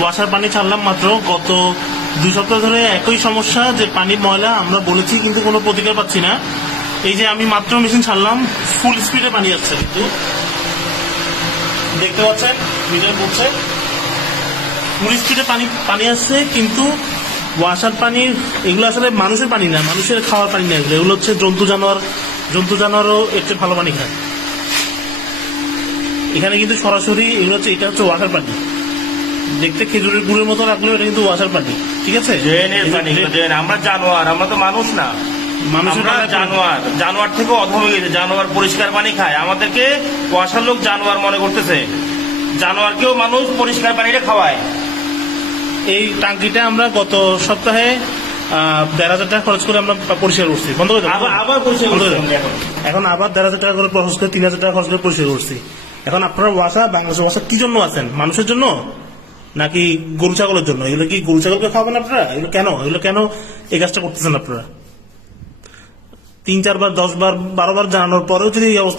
ওয়াসার পানি ছাড়লাম মাত্র। গত দুই সপ্তাহ ধরে একই সমস্যা, যে পানি ময়লা আমরা বলেছি, কিন্তু কোনো প্রতিকার পাচ্ছি না। এই যে আমি মাত্র মেশিন ছাড়লাম ফুল স্পিডে পানি যাচ্ছে কিন্তু। দেখতে পাচ্ছেন মিটার পড়ছে ফুল স্পিডে পানি পানি আসছে, কিন্তু ওয়াসার পানি, এগুলো আসলে মানুষের পানি না, মানুষের খাওয়ার পানি না এগুলো। এগুলো হচ্ছে জন্তু জানোয়ার জন্তু জানোয়ারও একটু ভালো পানি খায়। এখানে কিন্তু সরাসরি এগুলো হচ্ছে এটা হচ্ছে ওয়াসার পানি। দেখতে খেজুরের গুড়ের মতো লাগলেও এটা কিন্তু ওয়াসার পানি ঠিক আছে? ড্রেনের পানি ড্রেন আমরা জানোয়ার আমরা তো মানুষ না। মানুষের আমরা জানোয়ার জানোয়ার থেকে অধম হয়ে গেছে জানোয়ার পরিষ্কার পানি খায়। আমাদেরকে কুয়াশার লোক জানোয়ার মনে করতেছে। জানোয়ারকেও মানুষ পরিষ্কার পানিটা খাওয়ায়। এই টাঙ্কিটা আমরা গত সপ্তাহে দেড় হাজার টাকা খরচ করে আমরা পরিষ্কার করছি। বন্ধ করে আবার আবার পরিষ্কার করে এখন। এখন আবার দেড় হাজার টাকা করে খরচ করে তিন হাজার টাকা খরচ করে পরিষ্কার করছি। এখন আপনারা ওয়াসা বাংলাদেশের ওয়াসা কি জন্য আছেন? মানুষের জন্য? নাকি গরু ছাগলের জন্য? এগুলো কি গরু ছাগলকে খাওয়াবেন আপনারা? এগুলো কেন? এগুলো কেন এই কাজটা করতেছেন আপনারা? তিন, চারবার দশ বার বারো বার জানানোর পরেও যদি এই অবস্থা